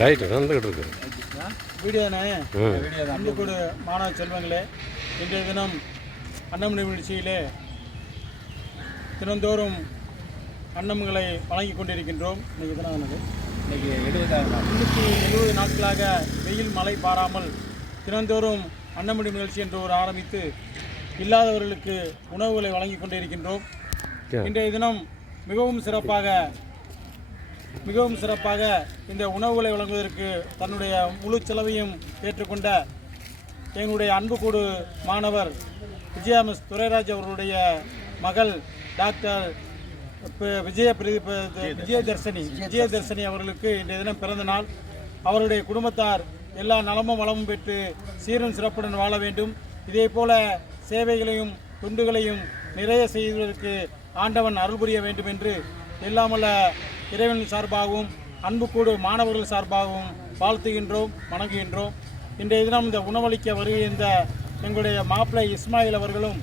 Right நடந்துக்கிட்டு இருக்கு. Video தானே? அன்புக்கூடு மாணவ செல்வங்களே இன்றைய தினம் அன்னமணி நிகழ்ச்சியிலே தினந்தோறும் அன்னமுகளை வழங்கி கொண்டிருக்கின்றோம். இன்னைக்கு தினம் என்னது? இன்னைக்கு எழுபதாயிரம் முன்னூற்றி எழுபது நாட்களாக வெயில் மழை பாராமல் தினந்தோறும் அன்னமணி நிகழ்ச்சி என்று ஒரு ஆரம்பித்து இல்லாதவர்களுக்கு உணவுகளை வழங்கி கொண்டிருக்கின்றோம். இன்றைய தினம் மிகவும் சிறப்பாக மிகவும் சிறப்பாக இந்த உணவுகளை வழங்குவதற்கு தன்னுடைய முழு செலவையும் ஏற்றுக்கொண்ட எங்களுடைய அன்புக்கூடு மாணவர் விஜயாமிஸ் துரைராஜ் அவர்களுடைய மகள் டாக்டர் விஜய பிரதீப விஜயதர்ஷினி விஜயதர்ஷினி அவர்களுக்கு இன்றைய தினம் பிறந்த நாள். அவருடைய குடும்பத்தார் எல்லா நலமும் வளமும் பெற்று சீரும் சிறப்புடன் வாழ வேண்டும். இதே போல சேவைகளையும் தொண்டுகளையும் நிறைய செய்வதற்கு ஆண்டவன் அருள் புரிய வேண்டும் என்று எல்லாமல்ல இறைவன் சார்பாகவும் அன்புக்கூடு மாணவர்கள் சார்பாகவும் வாழ்த்துகின்றோம் வணங்குகின்றோம். இன்றைய தினம் இந்த உணவளிக்க வருகின்ற எங்களுடைய மாப்பிள்ளை இஸ்மாயில் அவர்களும்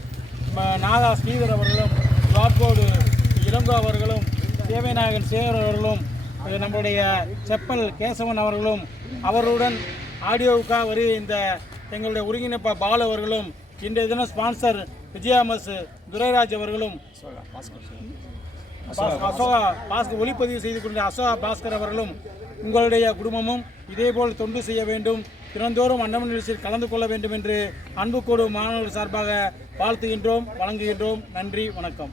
ம- நாகா ஸ்ரீதர் அவர்களும் லாட்கோடு இளங்கோ அவர்களும் தேவைநாயகன் சேகர் அவர்களும் நம்முடைய செப்பல் கேசவன் அவர்களும் அவருடன் ஆடியோவுக்காக வருகின்ற எங்களுடைய ஒருங்கிணைப்பா பாலு அவர்களும் இன்றைய தினம் ஸ்பான்சர் விஜயாமஸ் துரைராஜ் அவர்களும். அசோகா பாஸ்கர் ஒளிப்பதிவு செய்து கொண்ட அசோகா பாஸ்கர் அவர்களும் உங்களுடைய குடும்பமும் இதேபோல் தொண்டு செய்ய வேண்டும். தினந்தோறும் அன்னமன் நிகழ்ச்சியில் கலந்து கொள்ள வேண்டும் என்று அன்புக்கூடு மாணவர்கள் சார்பாக வாழ்த்துகின்றோம் வழங்குகின்றோம். நன்றி வணக்கம்.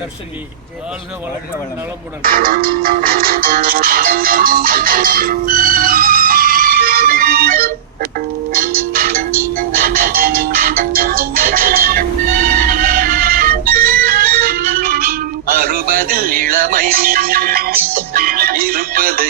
தர்ஷினி வாழ்க வளமுடன் நலமுடன். அறுபதில் இளமை. இருப்பது